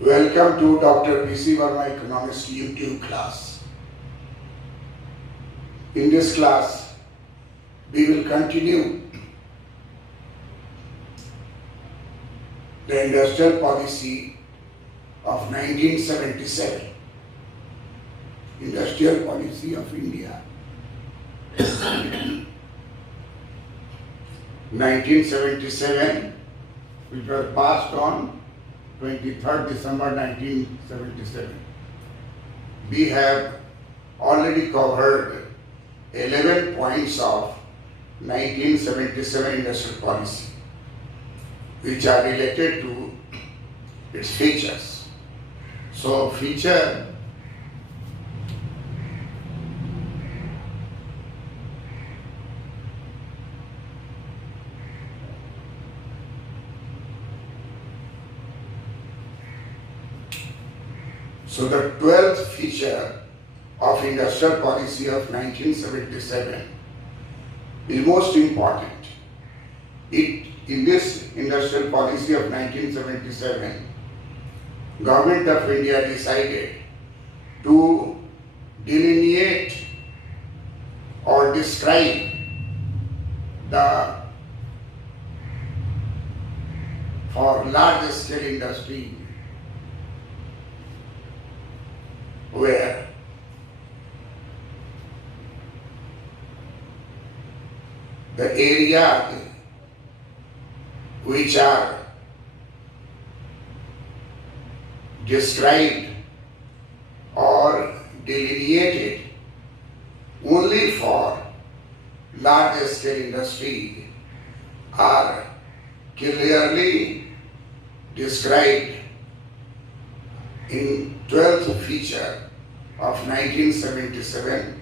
Welcome to Dr. B.C. Verma Economist YouTube class. In this class, we will continue the industrial policy of 1977, industrial policy of India. 1977, which was passed on 23rd December 1977. We have already covered 11 points of 1977 industrial policy, which are related to its features. So feature So the 12th feature of industrial policy of 1977 is most important. In this industrial policy of 1977, Government of India decided to delineate or describe for large scale industry where the areas which are described or delineated only for large scale industry are clearly described in 12th feature of 1977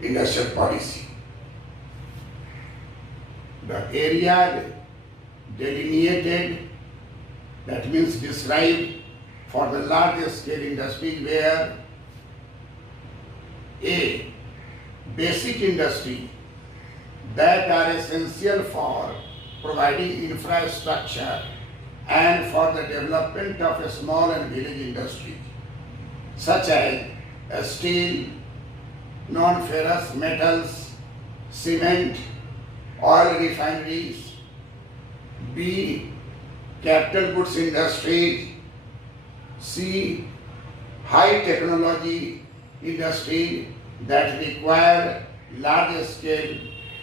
industrial policy. The area delineated, that means described for the large scale industry where a basic industry that are essential for providing infrastructure and for the development of a small and village industry, such as steel, non-ferrous metals, cement, oil refineries. B. Capital goods industry. C. High technology industry that require large scale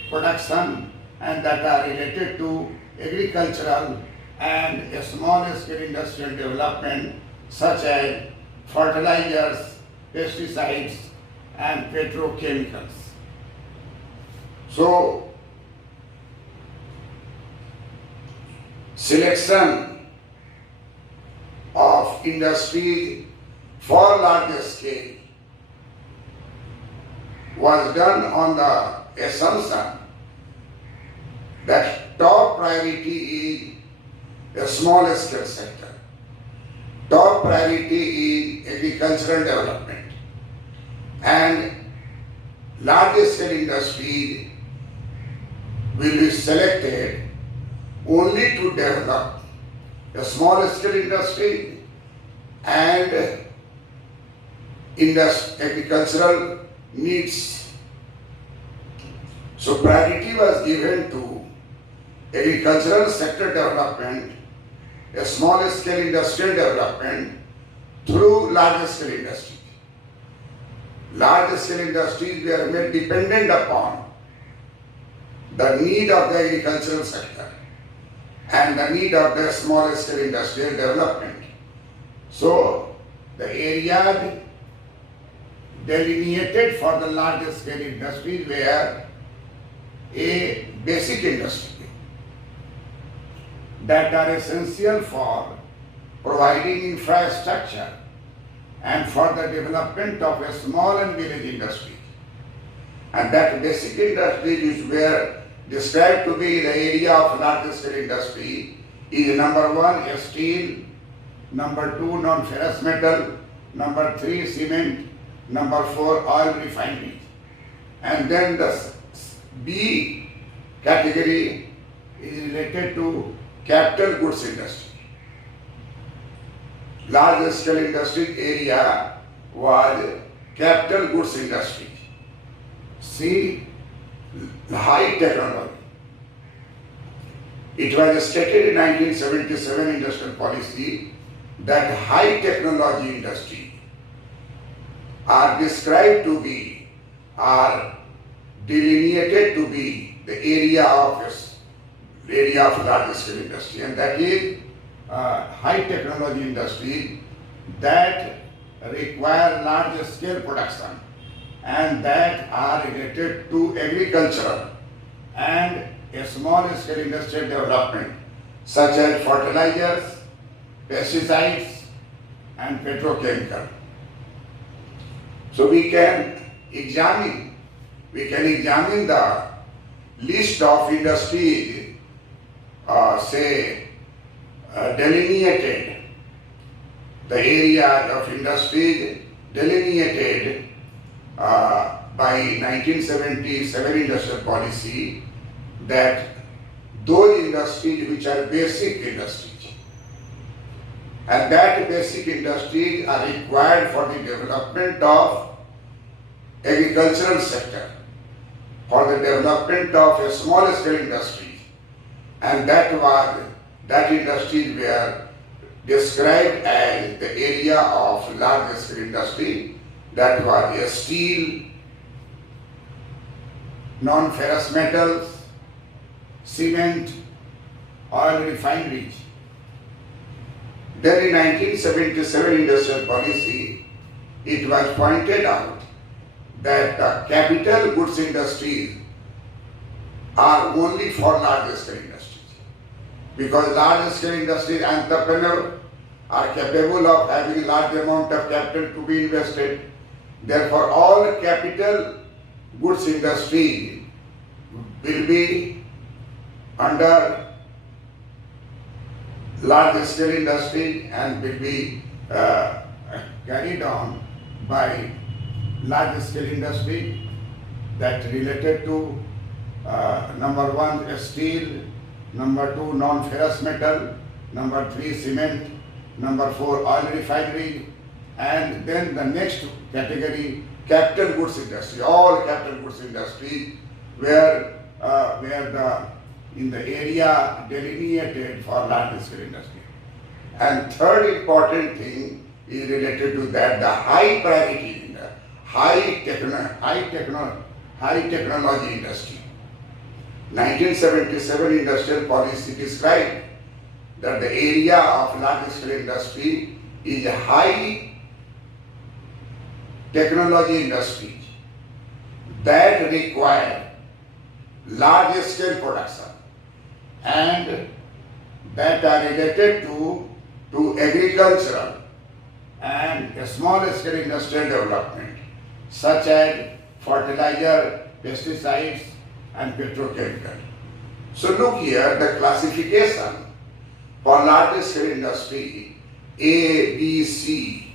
production and that are related to agricultural and a small scale industrial development such as fertilizers, pesticides and petrochemicals. So, selection of industry for large scale was done on the assumption that top priority is a small scale sector. Top priority is agricultural development and large scale industry will be selected only to develop a small scale industry and agricultural needs. So priority was given to agricultural sector development, a small scale industrial development through large scale industry. Large scale industries were made dependent upon the need of the agricultural sector and the need of the small scale industrial development. So the area delineated for the large scale industries were a basic industry that are essential for providing infrastructure and for the development of a small and village industry. And that basic industries which were described to be the area of large scale industry is number 1, steel, number 2, non-ferrous metal, number 3, cement, number 4, oil refineries. And then the B category is related to capital goods industry. large scale industry area was capital goods industry. See, high technology. It was stated in 1977 industrial policy that high technology industry are described to be, are delineated to be the area of large scale industry, and that is high technology industry that require large scale production and that are related to agriculture and a small scale industrial development such as fertilizers, pesticides and petrochemical. So we can examine the list of industries delineated, the areas of industries delineated by 1977 industrial policy, that those industries which are basic industries, and that basic industries are required for the development of agricultural sector, for the development of a small scale industry, and that industries were described as the area of large scale industry, that was a steel, non-ferrous metals, cement, oil refineries. Then in 1977 industrial policy, it was pointed out that capital goods industries are only for large scale industries, because large scale industries entrepreneurs are capable of having large amount of capital to be invested. Therefore, all capital goods industry will be under large scale industry and will be carried on by large scale industry that related to number 1 steel, number 2 non-ferrous metal, number 3 cement, number 4 oil refinery, and then the next category capital goods industry. All capital goods industry where in the area delineated for large scale industry. And third important thing is related to that, the high priority in the high technology industry. 1977 industrial policy described that the area of large scale industry is a high technology industry that require large scale production and that are related to agricultural and a small scale industrial development such as fertilizer, pesticides and petrochemical. So look here, the classification for large scale industry A, B, C.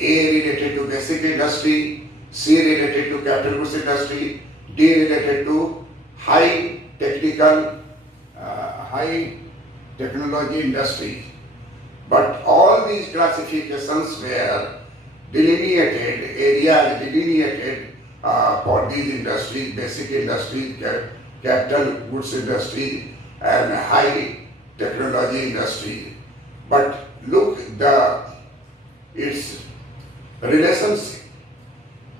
A related to basic industry, C related to capital goods industry, D related to high technology industry. But all these classifications were delineated, areas delineated for these industries, basic industries, capital goods industry and high technology industry. But look, its relationship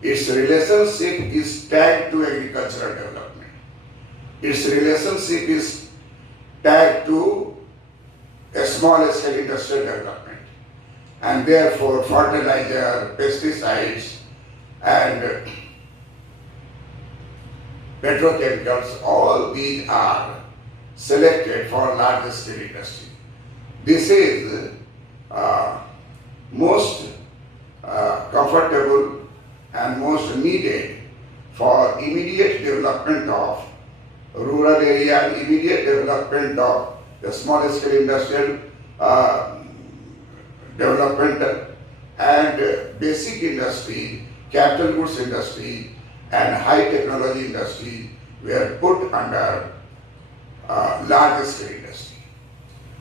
is tagged to agricultural development. Its relationship is tagged to a small scale industrial development, and therefore fertilizer, pesticides and petrochemicals, all these are selected for large scale industry. This is most comfortable and most needed for immediate development of rural area, immediate development of the small scale industrial development and basic industry, capital goods industry and high technology industry were put under large scale industry.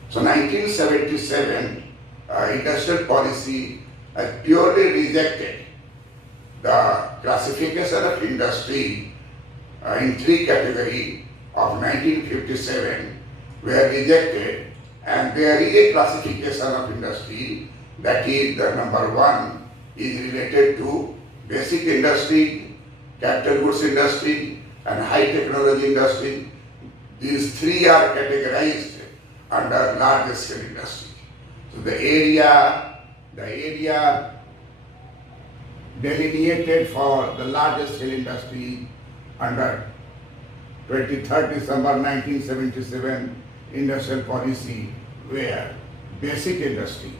So 1977 industrial policy has purely rejected the classification of industry in three categories of 1957 were rejected, and there is a classification of industry, that is the number one is related to basic industry, capital goods industry and high technology industry. These three are categorized under large scale industry. So the area delineated for the largest scale industry under 23rd December 1977 industrial policy were basic industries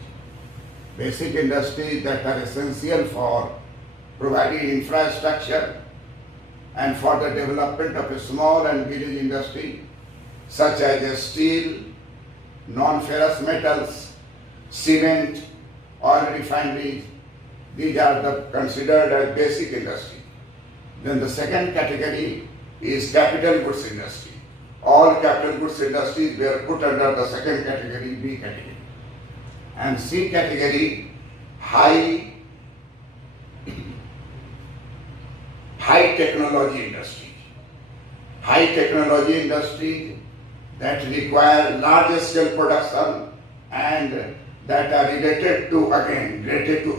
that are essential for providing infrastructure and for the development of a small and village industry such as steel, non-ferrous metals, cement, oil refineries. These are considered as basic industry. Then the second category is capital goods industry. All capital goods industries were put under the second category, B category. And C category, high technology industry. High technology industry that require large scale production and that are related to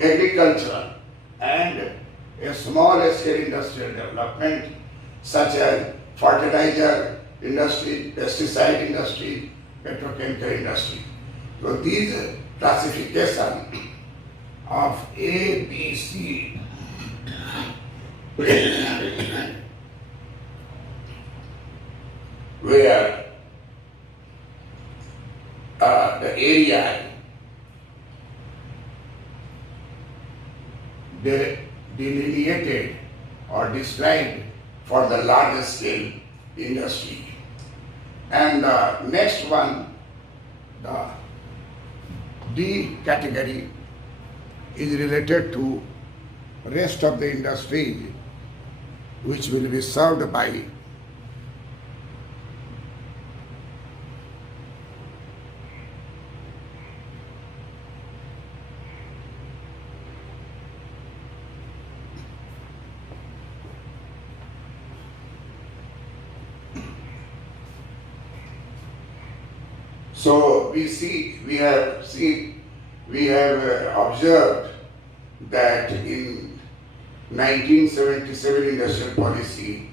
agriculture and a small scale industrial development such as fertilizer industry, pesticide industry, petrochemical industry. So these classification of A, B, C where the area delineated or described for the largest scale industry. And the next one, the D category, is related to rest of the industry which will be served by So we have observed that in 1977 industrial policy,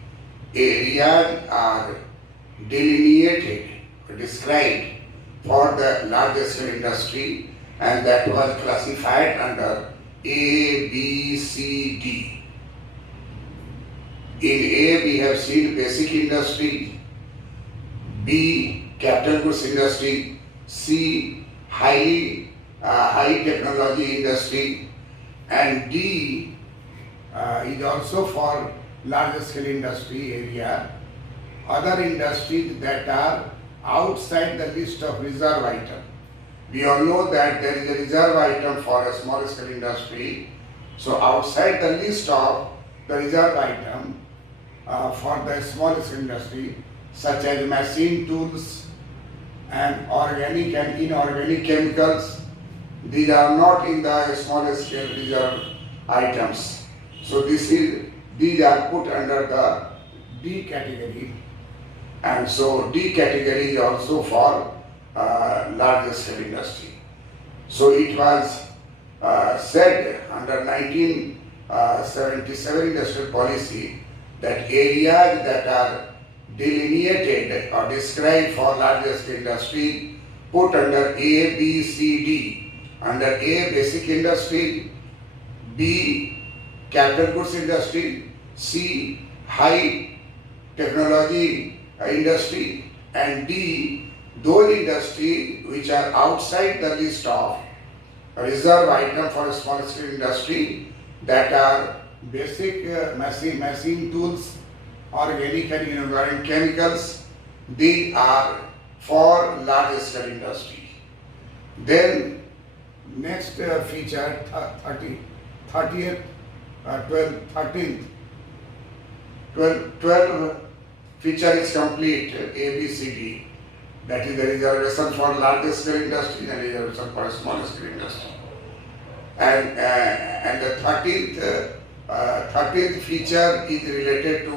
areas are delineated or described for the largest scale industry, and that was classified under A, B, C, D. In A we have seen basic industry, B capital goods industry, C high technology industry, and D is also for large scale industry area. Other industries that are outside the list of reserve item. We all know that there is a reserve item for a small scale industry. So outside the list of the reserve item for the small scale industry, such as machine tools and organic and inorganic chemicals, these are not in the small scale reserve items. So these are put under the D category, and so D category is also for large scale industry. So it was said under 1977 industrial policy that areas that are delineated or described for large scale industry put under A, B, C, D. Under A, basic industry, B, capital goods industry, C, high technology industry, and D, those industries which are outside the list of reserve item for a small scale industry, that are basic machine tools, organic and inorganic chemicals. These are for large scale industry. Then next feature 12 feature is complete, A, B, C, D. That is the reservation for large scale industry and reservation for small scale industry. And the 13th feature is related to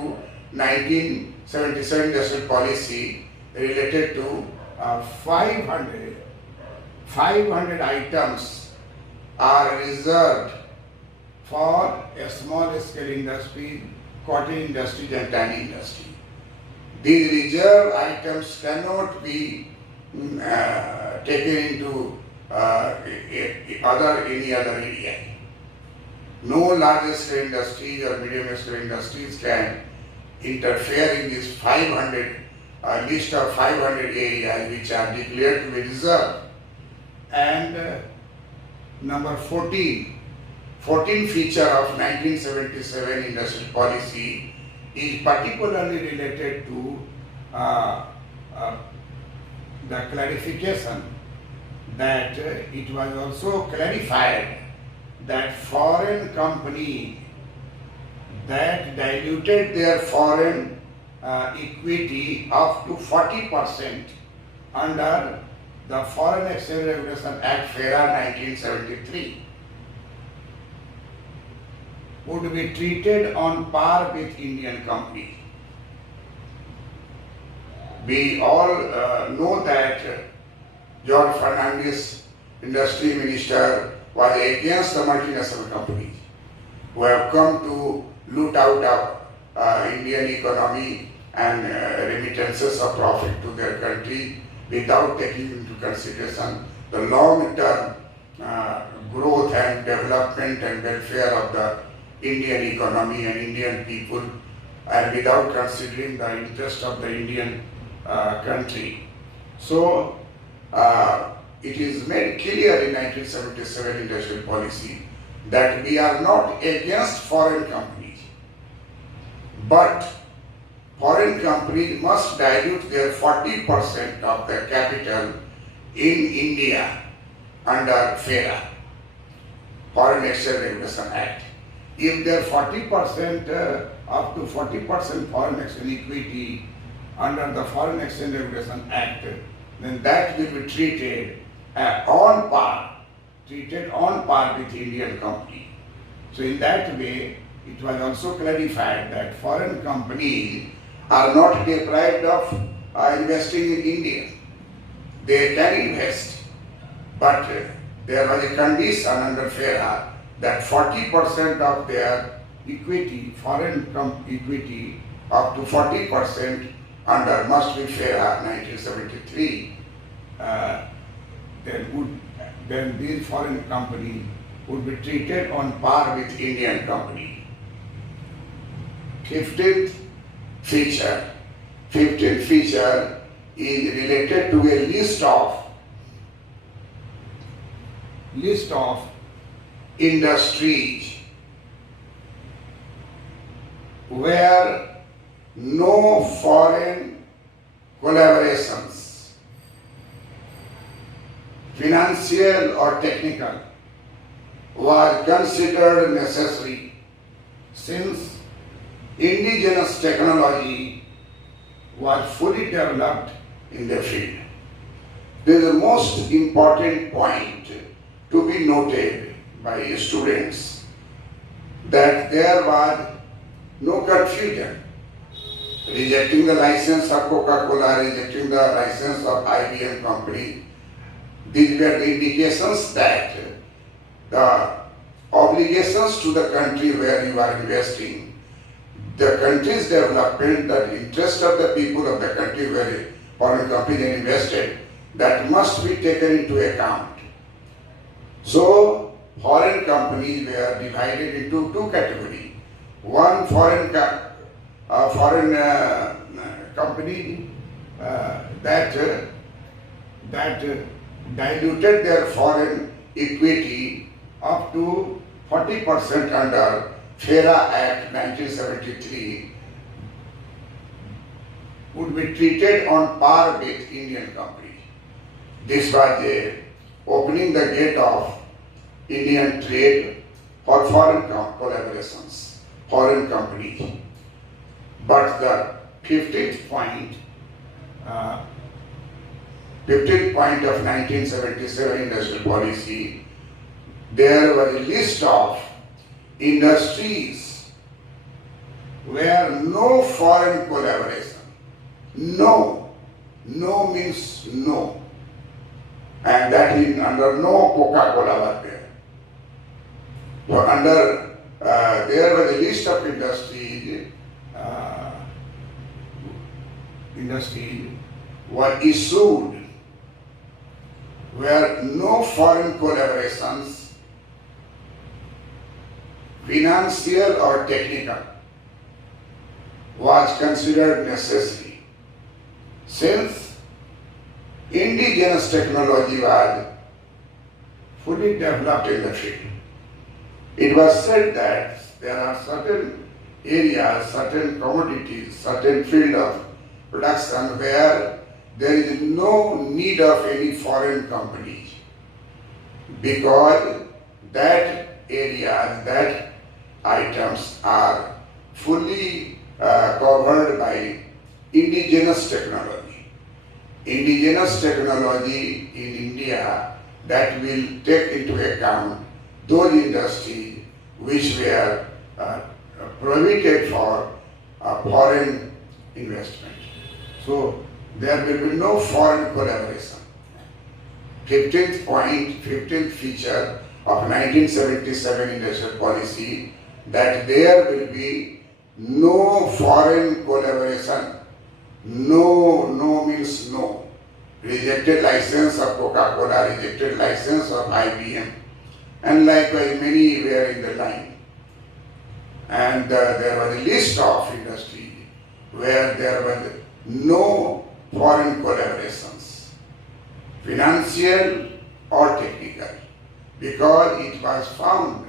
1977 industrial policy related to 500 items are reserved for a small scale industry, cotton industry and tanning industry. These reserve items cannot be taken into any other area. No large scale industries or medium scale industries can interfere in this 500 list of 500 areas which are declared to be reserved. And number 14 feature of 1977 industrial policy is particularly related to the clarification that it was also clarified that foreign company that diluted their foreign equity up to 40% under the Foreign Exchange Regulation Act FERA 1973 would be treated on par with Indian companies. We all know that George Fernandez, Industry Minister, was against the multinational companies who have come to loot out of Indian economy and remittances of profit to their country without taking into consideration the long-term growth and development and welfare of the Indian economy and Indian people, and without considering the interest of the Indian country. So it is made clear in 1977 industrial policy that we are not against foreign companies, but foreign companies must dilute their 40% of their capital in India under FERA, Foreign Exchange Regulation Act. If their 40% up to 40% foreign exchange equity under the Foreign Exchange Regulation Act, then that will be treated on par with Indian company. So in that way, it was also clarified that foreign companies are not deprived of investing in India. They can invest, but there was a condition under FERA that 40% of their equity, foreign equity, up to 40% under must be FERA 1973. Then these foreign companies would be treated on par with Indian company. 15th feature is related to a list of industries where no foreign collaborations, financial or technical, was considered necessary since indigenous technology was fully developed in the field. This is the most important point to be noted by students, that there was no confusion. Rejecting the license of Coca-Cola, rejecting the license of IBM company, these were the indications that the obligations to the country where you are investing, the country's development, the interest of the people of the country where a foreign company invested, that must be taken into account. So, foreign companies were divided into two categories. One foreign company that diluted their foreign equity up to 40% under FERA Act 1973 would be treated on par with Indian companies. This was opening the gate of Indian trade for foreign collaborations, foreign companies. But the 15th point 15th point of 1977 industrial policy, there was a list of industries where no foreign collaboration, no means no, and that is under no Coca-Cola was there. So under there was a list of industries were issued where no foreign collaborations, financial or technical, was considered necessary, since indigenous technology was fully developed in the field. It was said that there are certain areas, certain commodities, certain field of production where there is no need of any foreign companies, because that area, that items are fully covered by indigenous technology. Indigenous technology in India that will take into account those industries which were prohibited for foreign investment. So there will be no foreign collaboration. 15th point, 15th feature of 1977 industrial policy, that there will be no foreign collaboration. No means no. Rejected license of Coca-Cola, rejected license of IBM, and likewise many were in the line. And there was a list of industries where there was no foreign collaborations, financial or technical, because it was found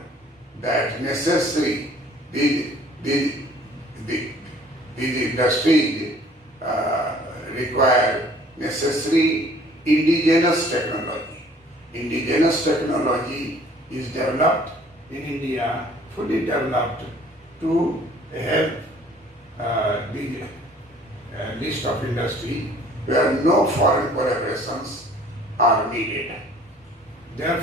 that necessary these industries require necessary indigenous technology. Indigenous technology is developed in India, fully developed, to have the list of industry where no foreign collaborations are needed. Therefore,